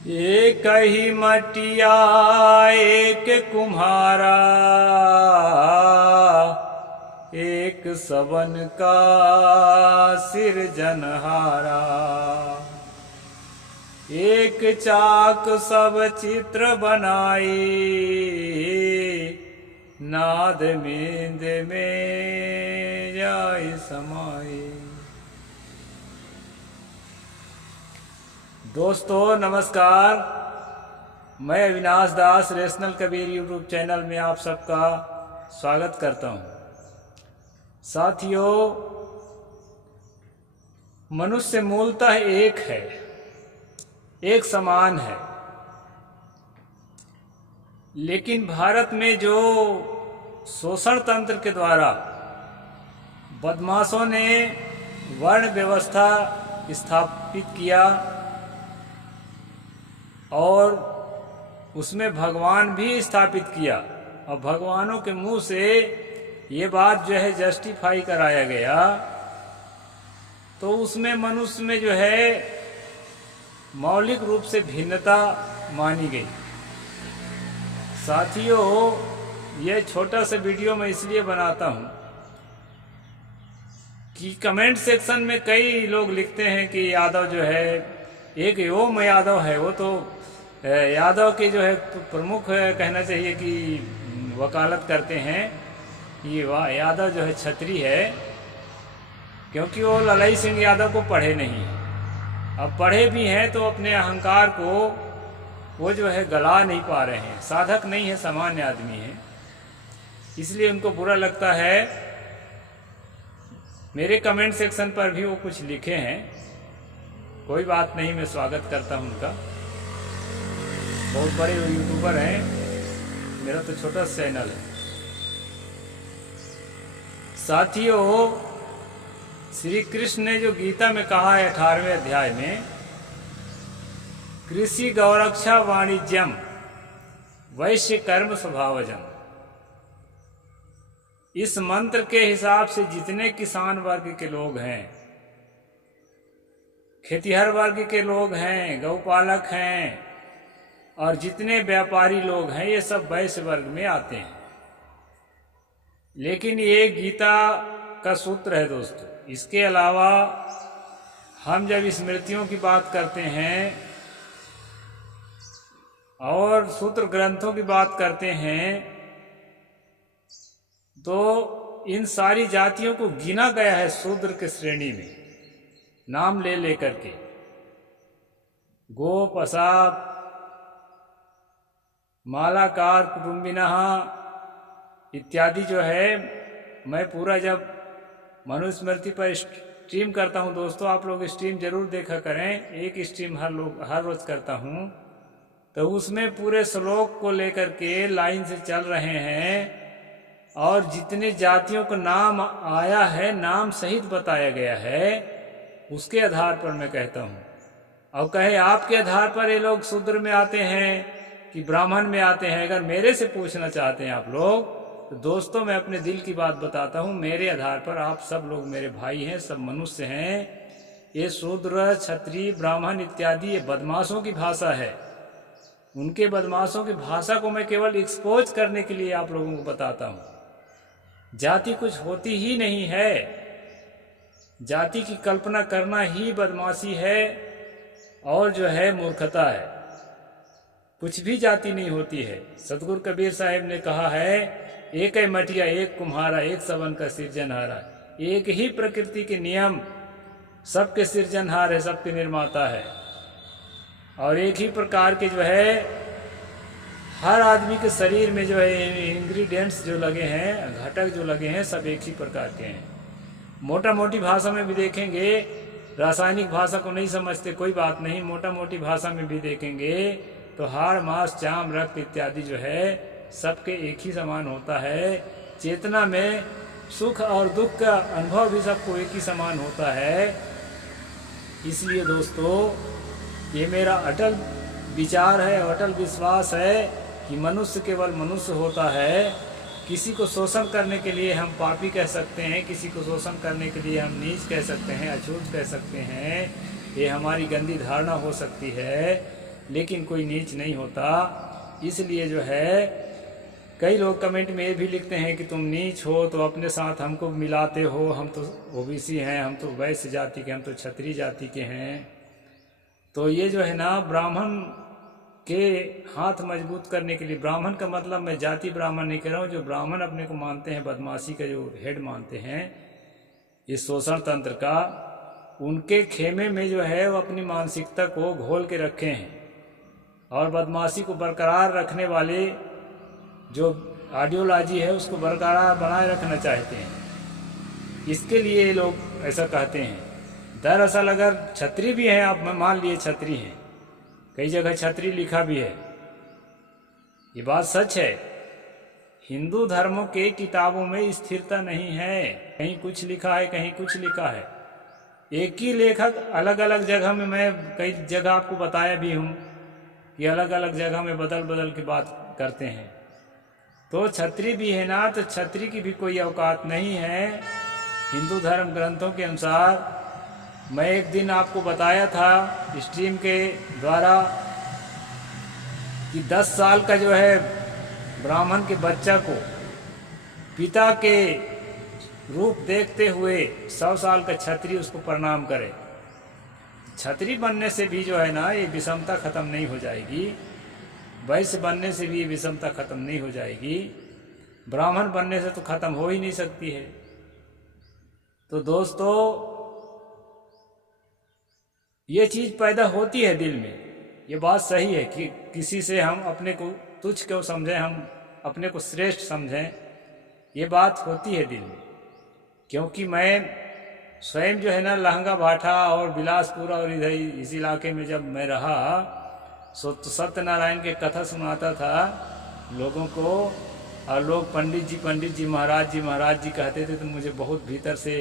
एक ही मटिया एक कुम्हारा, एक सबन का सिरजनहारा। एक चाक सब चित्र बनाई, नाद मेंद में जाय समाई। दोस्तों नमस्कार, मैं अविनाश दास रेशनल कबीर यूट्यूब चैनल में आप सबका स्वागत करता हूं। साथियों, मनुष्य मूलतः एक है, एक समान है, लेकिन भारत में जो शोषण तंत्र के द्वारा बदमाशों ने वर्ण व्यवस्था स्थापित किया और उसमें भगवान भी स्थापित किया, और भगवानों के मुंह से ये बात जो है जस्टिफाई कराया गया, तो उसमें मनुष्य में जो है मौलिक रूप से भिन्नता मानी गई। साथियों, ये छोटा सा वीडियो मैं इसलिए बनाता हूँ कि कमेंट सेक्शन में कई लोग लिखते हैं कि यादव जो है, एक ओम यादव है, वो तो यादव के जो है प्रमुख कहना चाहिए कि वकालत करते हैं। ये यादव जो है छत्री है, क्योंकि वो ललाई सिंह यादव को पढ़े नहीं है। अब पढ़े भी हैं तो अपने अहंकार को वो जो है गला नहीं पा रहे हैं। साधक नहीं है, सामान्य आदमी है, इसलिए उनको बुरा लगता है। मेरे कमेंट सेक्शन पर भी वो कुछ लिखे हैं, कोई बात नहीं, मैं स्वागत करता हूं उनका। बहुत बड़े यूट्यूबर हैं, मेरा तो छोटा चैनल है। साथियों, श्री कृष्ण ने जो गीता में कहा है 18वें अध्याय में, कृषि गौरक्षा वाणिज्यम वैश्य कर्म स्वभावजम, इस मंत्र के हिसाब से जितने किसान वर्ग के लोग हैं, खेतीहर वर्ग के लोग हैं, गौपालक हैं, और जितने व्यापारी लोग हैं, ये सब वैश्य वर्ग में आते हैं। लेकिन ये गीता का सूत्र है दोस्तों। इसके अलावा हम जब स्मृतियों की बात करते हैं और सूत्र ग्रंथों की बात करते हैं, तो इन सारी जातियों को गिना गया है शूद्र के श्रेणी में, नाम ले लेकर के। गोप, असाप, मालाकार, कुटुंबिनः इत्यादि जो है, मैं पूरा जब मनुस्मृति पर स्ट्रीम करता हूं दोस्तों, आप लोग स्ट्रीम जरूर देखा करें, एक स्ट्रीम हर रोज करता हूं, तो उसमें पूरे श्लोक को लेकर के लाइन से चल रहे हैं, और जितने जातियों का नाम आया है, नाम सहित बताया गया है, उसके आधार पर मैं कहता हूं। और कहे आपके आधार पर ये लोग शूद्र में आते हैं कि ब्राह्मण में आते हैं, अगर मेरे से पूछना चाहते हैं आप लोग, तो दोस्तों मैं अपने दिल की बात बताता हूं। मेरे आधार पर आप सब लोग मेरे भाई हैं, सब मनुष्य हैं। ये शूद्र, क्षत्रिय, ब्राह्मण इत्यादि ये बदमाशों की भाषा है। उनके बदमाशों की भाषा को मैं केवल एक्सपोज करने के लिए आप लोगों को बताता हूं। जाति कुछ होती ही नहीं है, जाति की कल्पना करना ही बदमाशी है और जो है मूर्खता है। कुछ भी जाति नहीं होती है। सतगुरु कबीर साहब ने कहा है, एक ही मटिया एक कुम्हारा, एक सबन का सिरजनहारा। एक ही प्रकृति के नियम, सबके सिरजनहार है, सबके निर्माता है, और एक ही प्रकार के जो है हर आदमी के शरीर में जो है इंग्रेडिएंट्स जो लगे हैं, घटक जो लगे हैं, सब एक ही प्रकार के हैं। मोटा मोटी भाषा में भी देखेंगे, रासायनिक भाषा को नहीं समझते, कोई बात नहीं, मोटा मोटी भाषा में भी देखेंगे तो हाड़, मांस, चाम, रक्त इत्यादि जो है सबके एक ही समान होता है। चेतना में सुख और दुख का अनुभव भी सबको एक ही समान होता है। इसलिए दोस्तों, ये मेरा अटल विचार है, अटल विश्वास है कि मनुष्य केवल मनुष्य होता है। किसी को शोषण करने के लिए हम पापी कह सकते हैं, किसी को शोषण करने के लिए हम नीच कह सकते हैं, अछूत कह सकते हैं। ये हमारी गंदी धारणा हो सकती है, लेकिन कोई नीच नहीं होता। इसलिए जो है कई लोग कमेंट में ये भी लिखते हैं कि तुम नीच हो तो अपने साथ हमको मिलाते हो, हम तो ओबीसी हैं, हम तो वैश्य जाति के, हम तो क्षत्रिय जाति के हैं। तो ये जो है ना ब्राह्मण के हाथ मजबूत करने के लिए, ब्राह्मण का मतलब मैं जाति ब्राह्मण नहीं कह रहा हूँ, जो ब्राह्मण अपने को मानते हैं बदमाशी का जो हेड मानते हैं इस शोषण तंत्र का, उनके खेमे में जो है वो अपनी मानसिकता को घोल के रखे हैं और बदमाशी को बरकरार रखने वाले जो आइडियोलॉजी है उसको बरकरार बनाए रखना चाहते हैं। इसके लिए ये लोग ऐसा कहते हैं। दरअसल अगर क्षत्रिय भी हैं आप, मान लिए क्षत्रिय हैं, कई जगह क्षत्रिय लिखा भी है, ये बात सच है। हिंदू धर्मों के किताबों में स्थिरता नहीं है, कहीं कुछ लिखा है कहीं कुछ लिखा है। एक ही लेखक अलग अलग जगह में, मैं कई जगह आपको बताया भी हूँ कि अलग अलग जगह में बदल बदल के बात करते हैं। तो क्षत्रिय भी है ना, तो क्षत्रिय की भी कोई औकात नहीं है हिंदू धर्म ग्रंथों के अनुसार। मैं एक दिन आपको बताया था स्ट्रीम के द्वारा कि 10 साल का जो है ब्राह्मण के बच्चा को पिता के रूप देखते हुए 100 साल का क्षत्रिय उसको प्रणाम करे। क्षत्रिय बनने से भी जो है ना ये विषमता खत्म नहीं हो जाएगी, वैश्य बनने से भी ये विषमता खत्म नहीं हो जाएगी, ब्राह्मण बनने से तो खत्म हो ही नहीं सकती है। तो दोस्तों ये चीज पैदा होती है दिल में, ये बात सही है कि किसी से हम अपने को तुच्छ क्यों समझें, हम अपने को श्रेष्ठ समझें, ये बात होती है दिल में। क्योंकि मैं स्वयं जो है ना लहंगा भाठा और बिलासपुर और इधर इस इलाके में जब मैं रहा तो सत्यनारायण के कथा सुनाता था लोगों को, और लोग पंडित जी महाराज जी कहते थे, तो मुझे बहुत भीतर से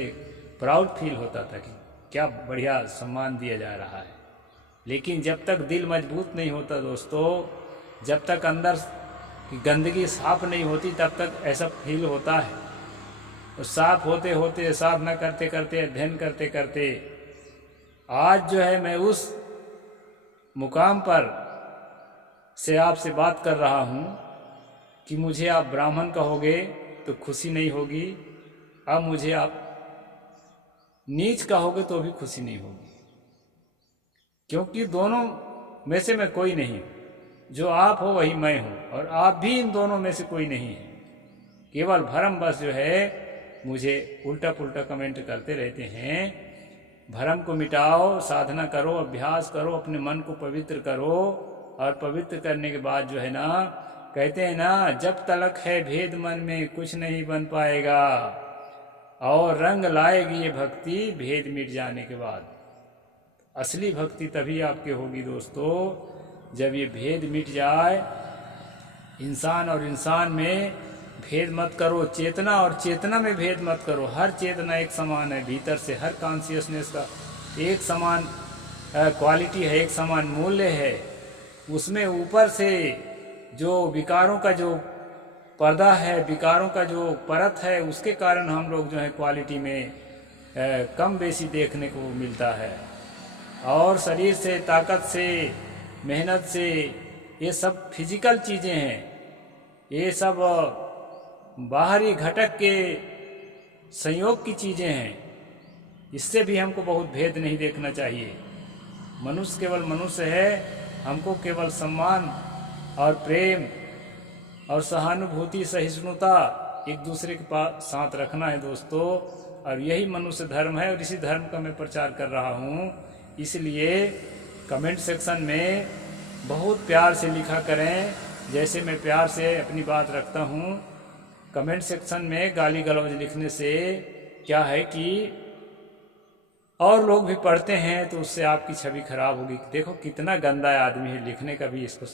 प्राउड फील होता था कि क्या बढ़िया सम्मान दिया जा रहा है। लेकिन जब तक दिल मजबूत नहीं होता दोस्तों, जब तक अंदर की गंदगी साफ नहीं होती, तब तक ऐसा फील होता है। तो साफ होते होते, साधना करते करते, अध्ययन करते करते आज जो है मैं उस मुकाम पर से आपसे बात कर रहा हूँ कि मुझे आप ब्राह्मण कहोगे तो खुशी नहीं होगी, अब मुझे आप नीच कहोगे तो भी खुशी नहीं होगी, क्योंकि दोनों में से मैं कोई नहीं हूँ। जो आप हो वही मैं हूँ, और आप भी इन दोनों में से कोई नहीं है। केवल भरम बस जो है मुझे उल्टा पुल्टा कमेंट करते रहते हैं। भरम को मिटाओ, साधना करो, अभ्यास करो, अपने मन को पवित्र करो, और पवित्र करने के बाद जो है ना, कहते हैं ना, जब तलक है भेद मन में कुछ नहीं बन पाएगा, और रंग लाएगी ये भक्ति भेद मिट जाने के बाद। असली भक्ति तभी आपके होगी दोस्तों जब ये भेद मिट जाए। इंसान और इंसान में भेद मत करो, चेतना और चेतना में भेद मत करो। हर चेतना एक समान है, भीतर से हर कॉन्शियसनेस का एक समान क्वालिटी है, एक समान मूल्य है। उसमें ऊपर से जो विकारों का जो पर्दा है, विकारों का जो परत है, उसके कारण हम लोग जो है क्वालिटी में कम बेसी देखने को मिलता है। और शरीर से, ताकत से, मेहनत से, ये सब फिजिकल चीज़ें हैं, ये सब बाहरी घटक के संयोग की चीज़ें हैं। इससे भी हमको बहुत भेद नहीं देखना चाहिए। मनुष्य केवल मनुष्य है, हमको केवल सम्मान और प्रेम और सहानुभूति, सहिष्णुता एक दूसरे के पास साथ रखना है दोस्तों। और यही मनुष्य धर्म है, और इसी धर्म का मैं प्रचार कर रहा हूँ। इसलिए कमेंट सेक्शन में बहुत प्यार से लिखा करें, जैसे मैं प्यार से अपनी बात रखता हूँ। कमेंट सेक्शन में गाली गलौज लिखने से क्या है कि और लोग भी पढ़ते हैं तो उससे आपकी छवि खराब होगी। देखो कितना गंदा आदमी है, लिखने का भी इसको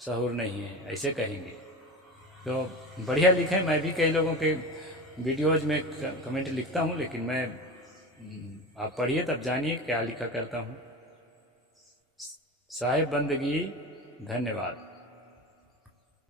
सहूर नहीं है, ऐसे कहेंगे। तो बढ़िया लिखें। मैं भी कई लोगों के वीडियोज़ में कमेंट लिखता हूँ, लेकिन मैं आप पढ़िए तब जानिए क्या लिखा करता हूँ। साहिब बंदगी, धन्यवाद।